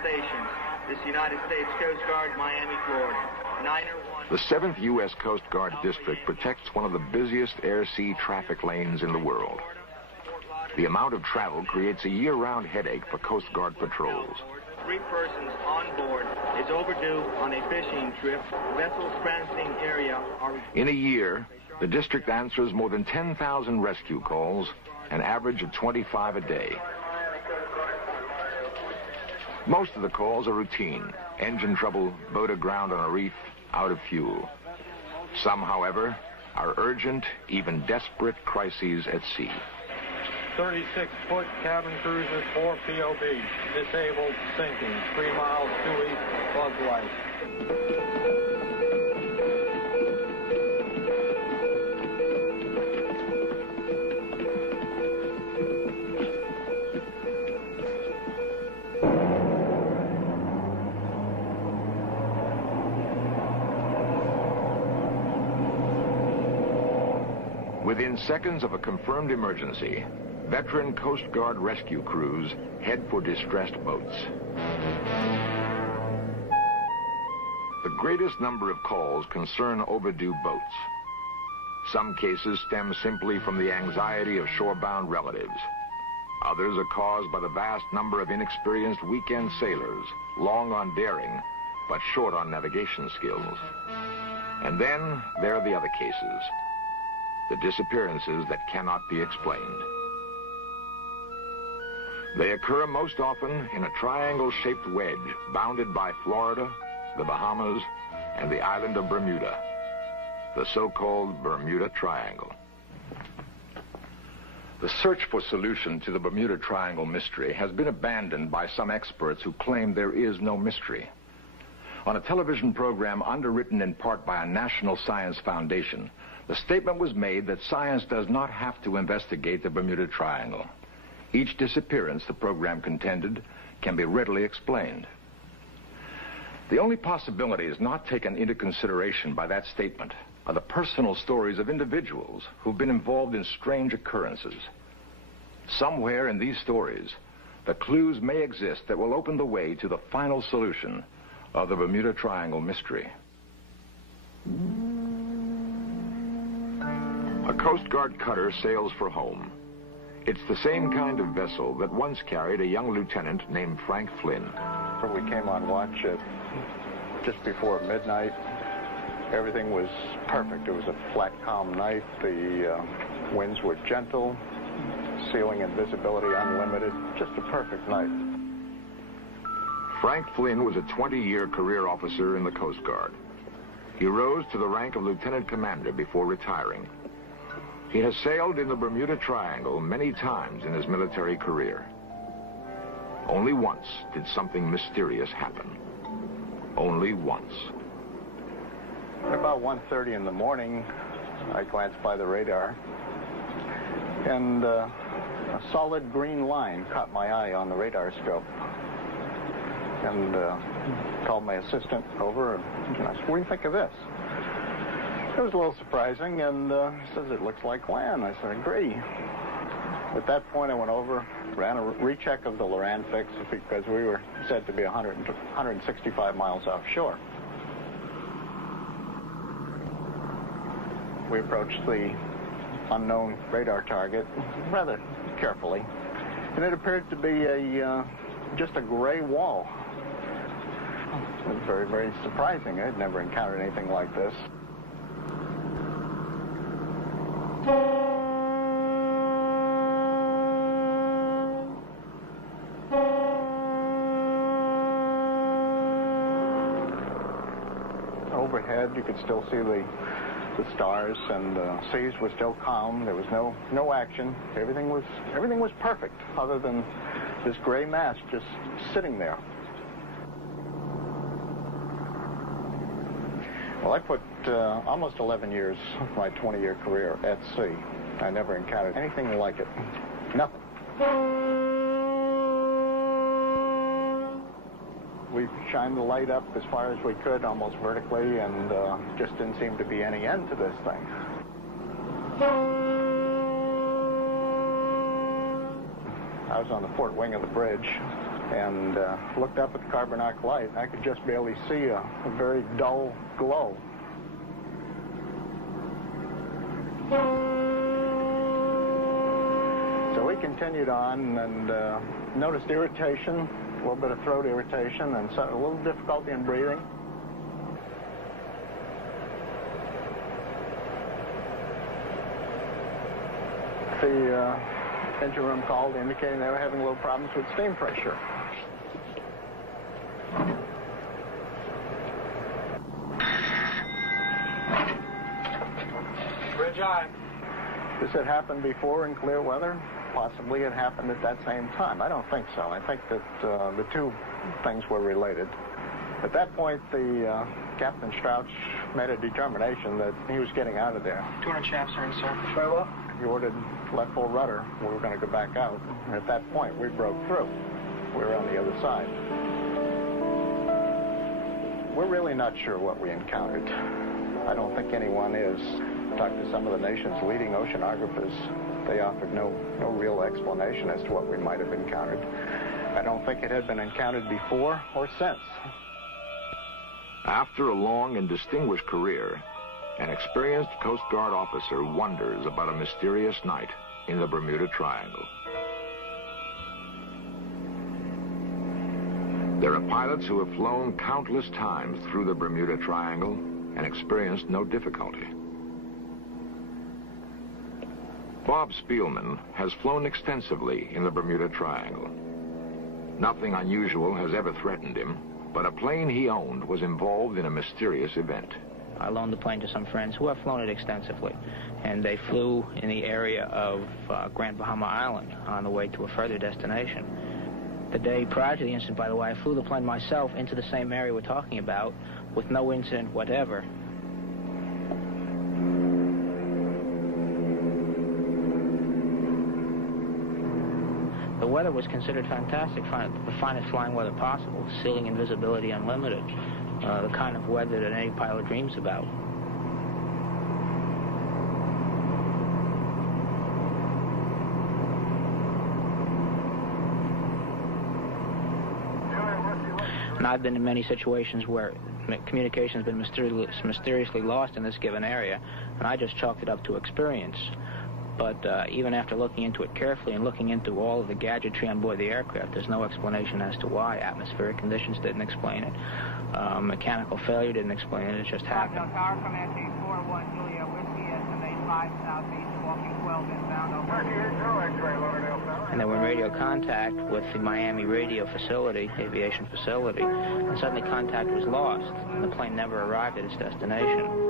stations. This United States Coast Guard, Miami, Florida. 901. The 7th U.S. Coast Guard District protects one of the busiest air-sea traffic lanes in the world. The amount of travel creates a year-round headache for Coast Guard patrols. 3 persons on board is overdue on a fishing trip. Vessels transiting area are... In a year, the district answers more than 10,000 rescue calls, an average of 25 a day. Most of the calls are routine. Engine trouble, boat aground on a reef, out of fuel. Some, however, are urgent, even desperate crises at sea. 36-foot cabin cruiser, 4 POB, disabled, sinking, 3 miles due east of Bug Light. Within seconds of a confirmed emergency, veteran Coast Guard rescue crews head for distressed boats. The greatest number of calls concern overdue boats. Some cases stem simply from the anxiety of shorebound relatives. Others are caused by the vast number of inexperienced weekend sailors, long on daring, but short on navigation skills. And then there are the other cases, the disappearances that cannot be explained. They occur most often in a triangle-shaped wedge bounded by Florida, the Bahamas, and the island of Bermuda, the so-called Bermuda Triangle. The search for solution to the Bermuda Triangle mystery has been abandoned by some experts who claim there is no mystery. On a television program underwritten in part by a National Science Foundation, the statement was made that science does not have to investigate the Bermuda Triangle. Each disappearance, the program contended, can be readily explained. The only possibilities not taken into consideration by that statement are the personal stories of individuals who've been involved in strange occurrences. Somewhere in these stories, the clues may exist that will open the way to the final solution of the Bermuda Triangle mystery. A Coast Guard cutter sails for home. It's the same kind of vessel that once carried a young lieutenant named Frank Flynn. We came on watch at just before midnight. Everything was perfect. It was a flat, calm night. The winds were gentle, ceiling and visibility unlimited. Just a perfect night. Frank Flynn was a 20-year career officer in the Coast Guard. He rose to the rank of lieutenant commander before retiring. He has sailed in the Bermuda Triangle many times in his military career. Only once did something mysterious happen. Only once. At about 1:30 in the morning, I glanced by the radar, and a solid green line caught my eye on the radar scope. And called my assistant over, and I said, "What do you think of this?" It was a little surprising, and he says, "It looks like land." I said, "Agree." At that point, I went over, ran a recheck of the Loran fix because we were said to be 165 miles offshore. We approached the unknown radar target rather carefully, and it appeared to be just a gray wall. It was very, very surprising. I'd never encountered anything like this. Overhead, you could still see the stars, and the seas were still calm. There was no action. Everything was perfect, other than this gray mass just sitting there. Well, I put almost 11 years of my 20-year career at sea. I never encountered anything like it. Nothing. We shined the light up as far as we could, almost vertically, and just didn't seem to be any end to this thing. I was on the port wing of the bridge, and looked up at the carbon arc light. I could just barely see a very dull glow. So we continued on and noticed irritation, a little bit of throat irritation, and a little difficulty in breathing. The engine room called indicating they were having a little problems with steam pressure. Bridge eye. This had happened before in clear weather. Possibly it happened at that same time. I don't think so. I think that the two things were related. At that point, the Captain Strouch made a determination that he was getting out of there. 200 shafts are in, sir. Very well. He ordered left full rudder. We were going to go back out. And at that point, we broke through. We were on the other side. We're really not sure what we encountered. I don't think anyone is. Talked to some of the nation's leading oceanographers. They offered no real explanation as to what we might have encountered. I don't think it had been encountered before or since. After a long and distinguished career, an experienced Coast Guard officer wonders about a mysterious night in the Bermuda Triangle. There are pilots who have flown countless times through the Bermuda Triangle and experienced no difficulty. Bob Spielman has flown extensively in the Bermuda Triangle. Nothing unusual has ever threatened him, but a plane he owned was involved in a mysterious event. I loaned the plane to some friends who have flown it extensively, and they flew in the area of Grand Bahama Island on the way to a further destination. The day prior to the incident, by the way, I flew the plane myself into the same area we're talking about with no incident whatever. The weather was considered fantastic, the finest flying weather possible, ceiling and visibility unlimited, the kind of weather that any pilot dreams about. And I've been in many situations where communication has been mysteriously lost in this given area, and I just chalked it up to experience. But even after looking into it carefully and looking into all of the gadgetry on board the aircraft, there's no explanation as to why. Atmospheric conditions didn't explain it. Mechanical failure didn't explain it. It just happened. Tower commanding 41 Julia Whiskey, estimate 5 southeast, walking 12 inbound, over. And they were in radio contact with the Miami radio facility, aviation facility, and suddenly contact was lost, and the plane never arrived at its destination.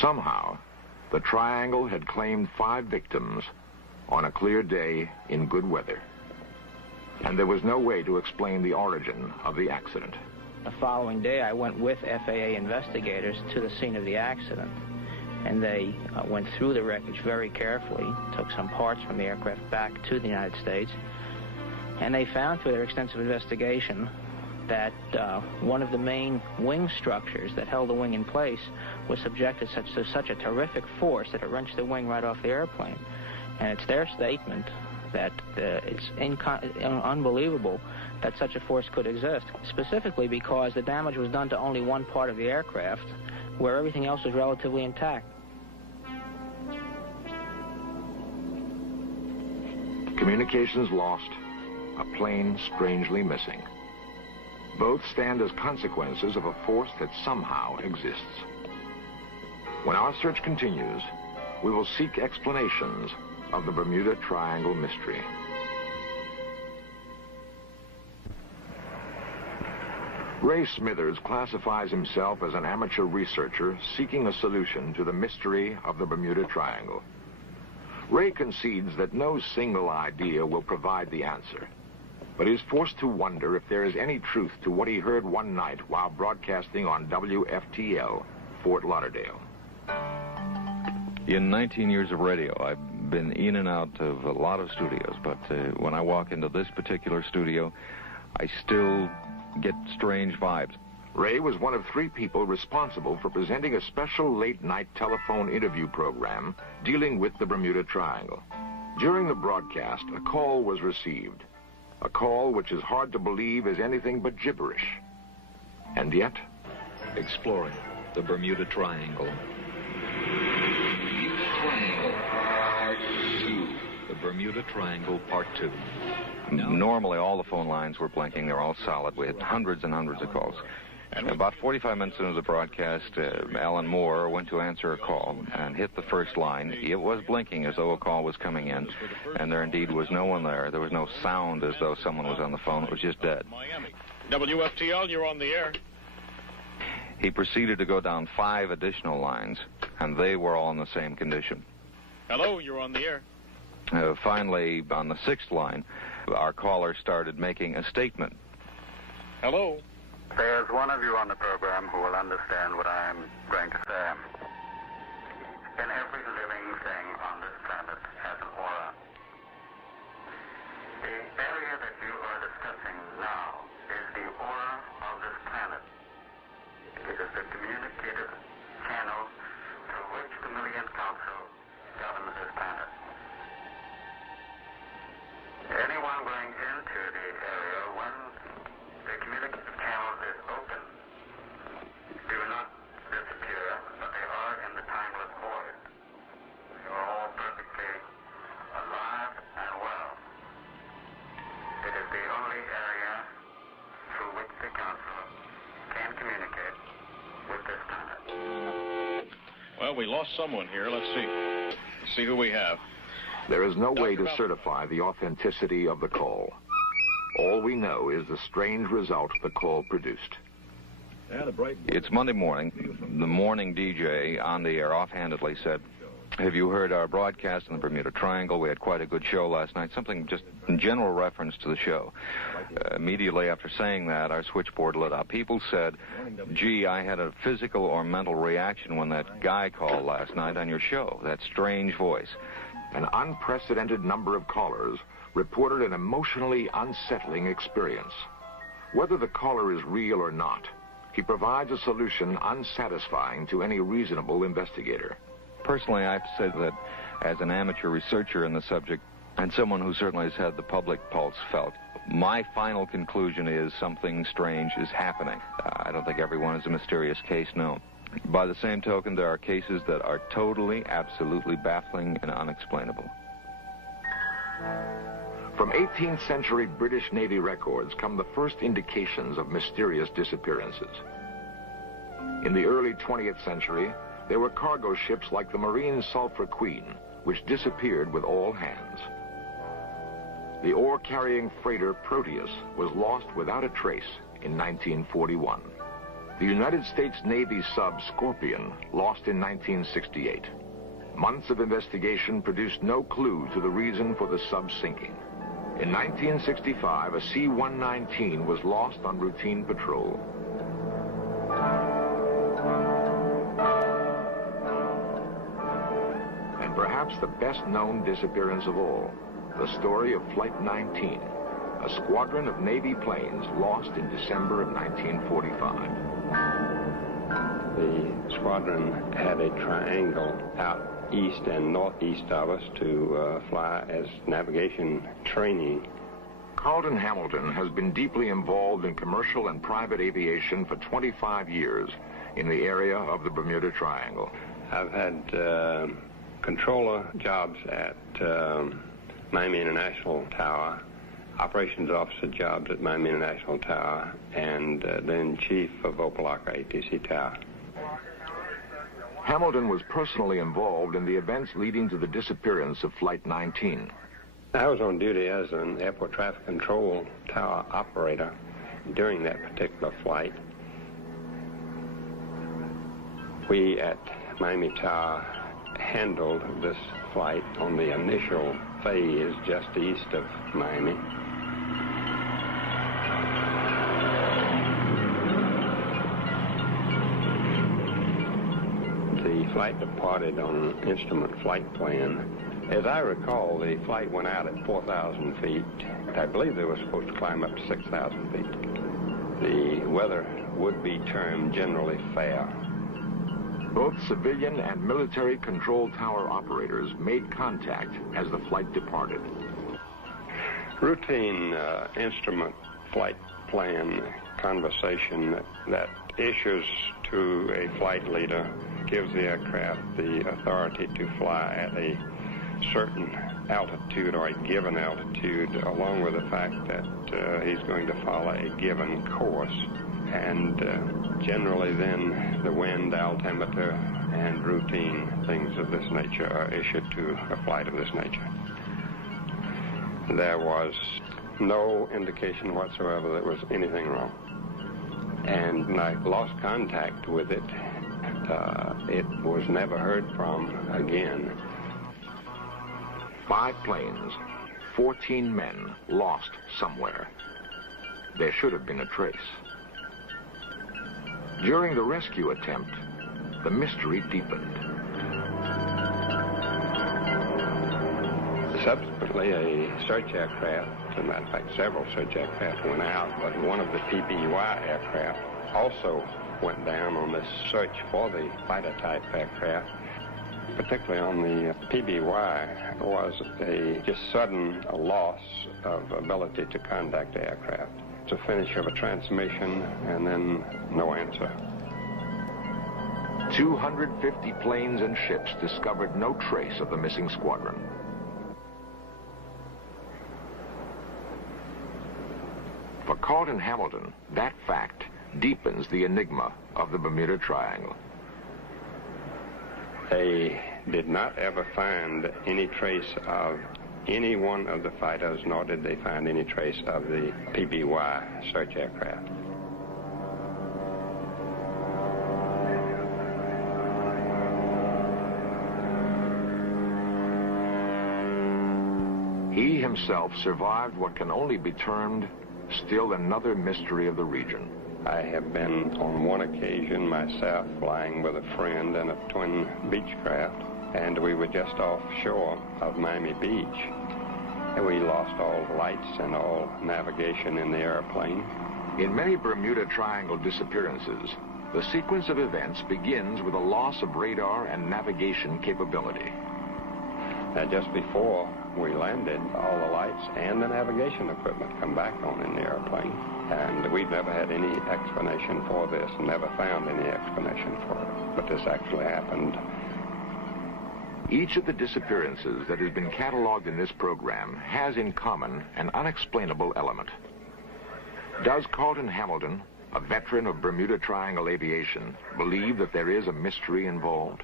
Somehow, the Triangle had claimed 5 victims on a clear day in good weather. And there was no way to explain the origin of the accident. The following day, I went with FAA investigators to the scene of the accident. And they went through the wreckage very carefully, took some parts from the aircraft back to the United States. And they found through their extensive investigation that one of the main wing structures that held the wing in place was subjected to such a terrific force that it wrenched the wing right off the airplane. And it's their statement that it's unbelievable that such a force could exist, specifically because the damage was done to only one part of the aircraft, where everything else was relatively intact. Communications lost, a plane strangely missing. Both stand as consequences of a force that somehow exists. When our search continues, we will seek explanations of the Bermuda Triangle mystery. Ray Smithers classifies himself as an amateur researcher seeking a solution to the mystery of the Bermuda Triangle. Ray concedes that no single idea will provide the answer, but is forced to wonder if there is any truth to what he heard one night while broadcasting on WFTL, Fort Lauderdale. In 19 years of radio, I've been in and out of a lot of studios, but when I walk into this particular studio, I still get strange vibes. Ray was one of 3 people responsible for presenting a special late-night telephone interview program dealing with the Bermuda Triangle. During the broadcast, a call was received. A call which is hard to believe is anything but gibberish. And yet... Exploring the Bermuda Triangle. The Bermuda Triangle Part 2. Normally, all the phone lines were blinking. They were all solid. We had hundreds and hundreds of calls. About 45 minutes into the broadcast, Alan Moore went to answer a call and hit the first line. It was blinking as though a call was coming in, and there indeed was no one there. There was no sound as though someone was on the phone. It was just dead. WFTL, you're on the air. He proceeded to go down 5 additional lines, and they were all in the same condition. Hello, you're on the air. Finally, on the 6th line, our caller started making a statement. Hello. There's one of you on the program who will understand what I'm going to say. And every living thing on this planet has an aura. The area that you are discussing now is the aura of this planet. It is the communicative channel through which the Million Council governs this planet. Anyone going into the area when the communicative channel is open do not disappear, but they are in the timeless void. They are all perfectly alive and well. It is the only area through which the council can communicate with this planet. Well, we lost someone here. Let's see. Let's see who we have. There is no way to certify the authenticity of the call. All we know is the strange result the call produced. It's Monday morning. The morning DJ on the air offhandedly said, "Have you heard our broadcast in the Bermuda Triangle? We had quite a good show last night." Something just in general reference to the show. Immediately after saying that, our switchboard lit up. People said, "Gee, I had a physical or mental reaction when that guy called last night on your show. That strange voice." An unprecedented number of callers reported an emotionally unsettling experience. Whether the caller is real or not, he provides a solution unsatisfying to any reasonable investigator. Personally, I have to say that as an amateur researcher in the subject, and someone who certainly has had the public pulse felt, my final conclusion is something strange is happening. I don't think everyone is a mysterious case known. By the same token, there are cases that are totally, absolutely baffling and unexplainable. From 18th century British Navy records come the first indications of mysterious disappearances. In the early 20th century, there were cargo ships like the Marine Sulphur Queen, which disappeared with all hands. The ore-carrying freighter Proteus was lost without a trace in 1941. The United States Navy sub Scorpion lost in 1968. Months of investigation produced no clue to the reason for the sub sinking. In 1965, a C-119 was lost on routine patrol. And perhaps the best-known disappearance of all, the story of Flight 19, a squadron of Navy planes lost in December of 1945. The squadron had a triangle out east and northeast of us to fly as navigation training. Carlton Hamilton has been deeply involved in commercial and private aviation for 25 years in the area of the Bermuda Triangle. I've had controller jobs at Miami International Tower, operations officer jobs at Miami International Tower, and then chief of Opelika ATC Tower. Hamilton was personally involved in the events leading to the disappearance of Flight 19. I was on duty as an airport traffic control tower operator during that particular flight. We at Miami Tower handled this flight on the initial phase just east of Miami. The flight departed on an instrument flight plan. As I recall, the flight went out at 4,000 feet. I believe they were supposed to climb up to 6,000 feet. the weather would be termed generally fair. Both civilian and military control tower operators made contact as the flight departed. Routine instrument flight plan conversation that issues to a flight leader gives the aircraft the authority to fly at a certain altitude or a given altitude, along with the fact that he's going to follow a given course. And generally then the wind, altimeter, and routine things of this nature are issued to a flight of this nature. There was no indication whatsoever that there was anything wrong. And I lost contact with it. It was never heard from again. 5 planes, 14 men lost somewhere. There should have been a trace. During the rescue attempt, the mystery deepened. Subsequently, a search aircraft, as a matter of fact, several search aircraft went out, but one of the PBY aircraft also went down on this search for the fighter-type aircraft. Particularly on the PBY was a just sudden loss of ability to contact the aircraft. It's a finish of a transmission and then no answer. 250 planes and ships discovered no trace of the missing squadron. For Carlton Hamilton, that fact deepens the enigma of the Bermuda Triangle. They did not ever find any trace of any one of the fighters, nor did they find any trace of the PBY search aircraft. He himself survived what can only be termed still another mystery of the region. I have been on one occasion myself flying with a friend in a twin Beechcraft, and we were just offshore of Miami Beach. And we lost all lights and all navigation in the airplane. In many Bermuda Triangle disappearances, the sequence of events begins with a loss of radar and navigation capability. Just before we landed, all the lights and the navigation equipment come back on in the airplane. And we've never had any explanation for this, never found any explanation for it. But this actually happened. Each of the disappearances that has been cataloged in this program has in common an unexplainable element. Does Carlton Hamilton, a veteran of Bermuda Triangle aviation, believe that there is a mystery involved?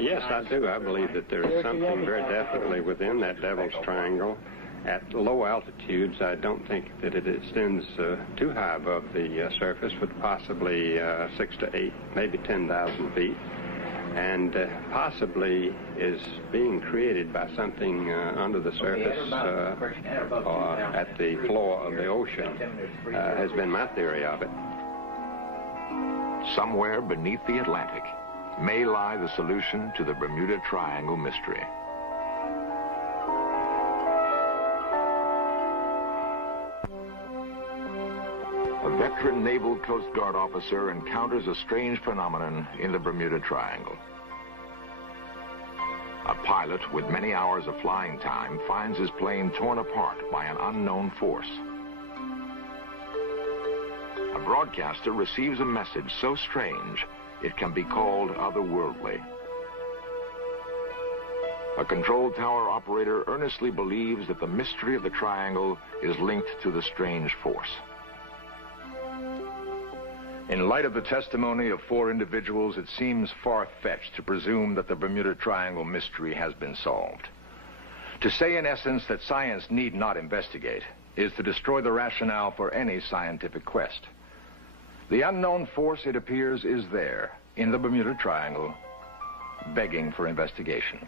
Yes, I do. I believe that there is something very definitely within that Devil's Triangle. At low altitudes, I don't think that it extends too high above the surface, but possibly 6 to 8, maybe 10,000 feet, and possibly is being created by something under the surface or at the floor of the ocean, has been my theory of it. Somewhere beneath the Atlantic may lie the solution to the Bermuda Triangle mystery. A veteran Naval Coast Guard officer encounters a strange phenomenon in the Bermuda Triangle. A pilot with many hours of flying time finds his plane torn apart by an unknown force. A broadcaster receives a message so strange it can be called otherworldly. A control tower operator earnestly believes that the mystery of the triangle is linked to the strange force. In light of the testimony of 4 individuals, it seems far-fetched to presume that the Bermuda Triangle mystery has been solved. To say, in essence, that science need not investigate is to destroy the rationale for any scientific quest. The unknown force, it appears, is there, in the Bermuda Triangle, begging for investigation.